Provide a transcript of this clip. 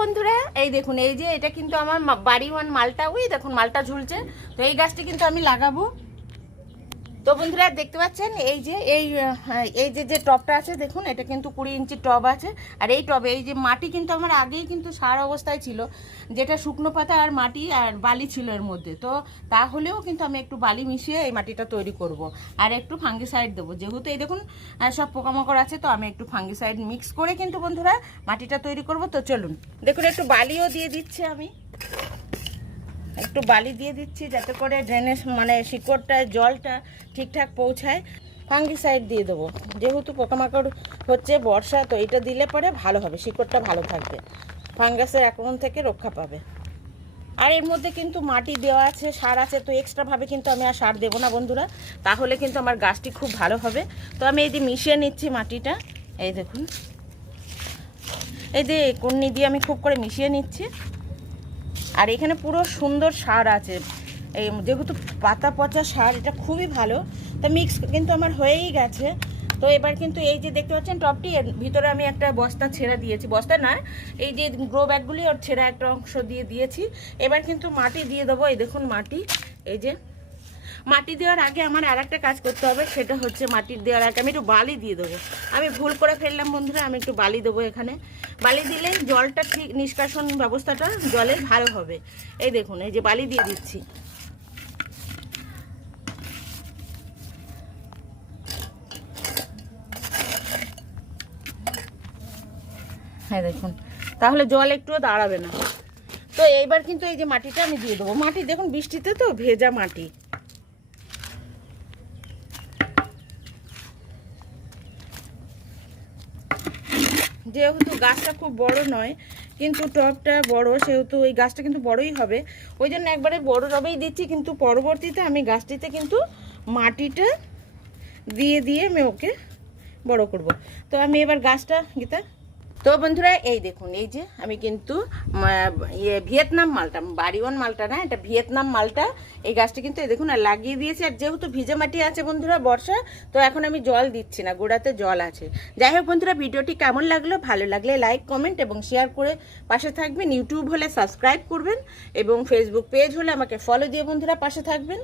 বন্ধুরা এই দেখুন, এই যে এটা কিন্তু আমার বাড়ি ওয়ান মালটা, ওই দেখুন মালটা ঝুলছে। তো এই গাছটি কিন্তু আমি লাগাবো। তো বন্ধুরা দেখতে পাচ্ছেন এই যে এই যে টবটা আছে দেখুন, এটা কিন্তু 20 ইঞ্চি টব আছে। আর এই টবে এই যে মাটি কিন্তু আমার আগেই কিন্তু সার অবস্থায় ছিল, যেটা শুকনো পাতা আর মাটি আর বালি ছিল এর মধ্যে। তো তাহলেও কিন্তু আমি একটু বালি মিশিয়ে এই মাটিটা তৈরি করব। আর একটু ফাঙ্গিসাইড দেবো, যেহেতু এই দেখুন সব পোকামাকড় আছে, তো আমি একটু ফাঙ্গিসাইড মিক্স করে কিন্তু বন্ধুরা মাটিটা তৈরি করব। তো চলুন দেখুন, একটু বালিও দিয়ে দিচ্ছি আমি, একটু বালি দিয়ে দিচ্ছি যাতে করে ড্রেনেজ মানে শিকড়টা জলটা ঠিকঠাক পৌঁছায়। ফাঙ্গিসাইড দিয়ে দেবো, যেহেতু পোকামাকড় হচ্ছে বর্ষা, তো এটা দিলে পরে ভালো হবে, শিকড়টা ভালো থাকবে, ফাঙ্গাসের আক্রমণ থেকে রক্ষা পাবে। আর এর মধ্যে কিন্তু মাটি দেওয়া আছে, সার আছে, তো এক্সট্রাভাবে কিন্তু আমি আর সার দেবো না বন্ধুরা, তাহলে কিন্তু আমার গাছটি খুব ভালো হবে। তো আমি এই যে মিশিয়ে নিচ্ছি মাটিটা, এই দেখুন এই যে কন্নি দিয়ে আমি খুব করে মিশিয়ে নিচ্ছি। আর এখানে পুরো সুন্দর সার আছে, এই যেহেতু পাতা পচা সার, এটা খুবই ভালো। তো মিক্স কিন্তু আমার হয়েই গেছে। তো এবার কিন্তু এই যে দেখতে পাচ্ছেন টবটি, এর ভিতরে আমি একটা বস্তা ছেঁড়া দিয়েছি, বস্তা না এই যে গ্রো ব্যাগগুলি, ওর ছেঁড়া একটা অংশ দিয়ে দিয়েছি। এবার কিন্তু মাটি দিয়ে দেবো, এই দেখুন মাটি। এই যে মাটি দেওয়ার আগে আমার আর একটা কাজ করতে হবে, সেটা হচ্ছে মাটি দেওয়ার আগে আমি একটু বালি দিয়ে দেবো। আমি ভুল করে ফেললাম বন্ধুরা, আমি একটু বালি দেবো এখানে। বালি দিলে জলটা ঠিক নিষ্কাশন ব্যবস্থাটা জলের ভালো হবে। এই দেখুন এই যে বালি দিয়ে দিচ্ছি। হ্যাঁ দেখুন, তাহলে জল একটুও দাঁড়াবে না। তো এইবার কিন্তু এই যে মাটিটা আমি দিয়ে দেবো। মাটি দেখুন বৃষ্টিতে তো ভেজা মাটি। যেহেতু গাছটা খুব বড় নয়, কিন্তু টবটা বড়, সেহেতু এই গাছটা কিন্তু বড়ই হবে, ওই জন্য একবারে বড় টবেই দিচ্ছি। কিন্তু পরবর্তীতে আমি গাছটিতে কিন্তু মাটিটা দিয়ে দিয়ে আমি ওকে বড় করব। তো আমি এবার গাছটা গীতা, তো বন্ধুরা এই দেখুন এই যে আমি কিন্তু ভিয়েতনাম মালটা, বাড়ি ওয়ান মালটা না, এটা ভিয়েতনাম মালটা, এই গাছটি কিন্তু এই দেখুন আর লাগিয়ে দিয়েছি। আর যেহেতু ভিজে মাটি আছে বন্ধুরা বর্ষা, তো এখন আমি জল দিচ্ছি না, গোড়াতে জল আছে। যাই হোক বন্ধুরা, ভিডিওটি কেমন লাগলো, ভালো লাগলে লাইক কমেন্ট এবং শেয়ার করে পাশে থাকবেন। ইউটিউব হলে সাবস্ক্রাইব করবেন এবং ফেসবুক পেজ হলে আমাকে ফলো দিয়ে বন্ধুরা পাশে থাকবেন।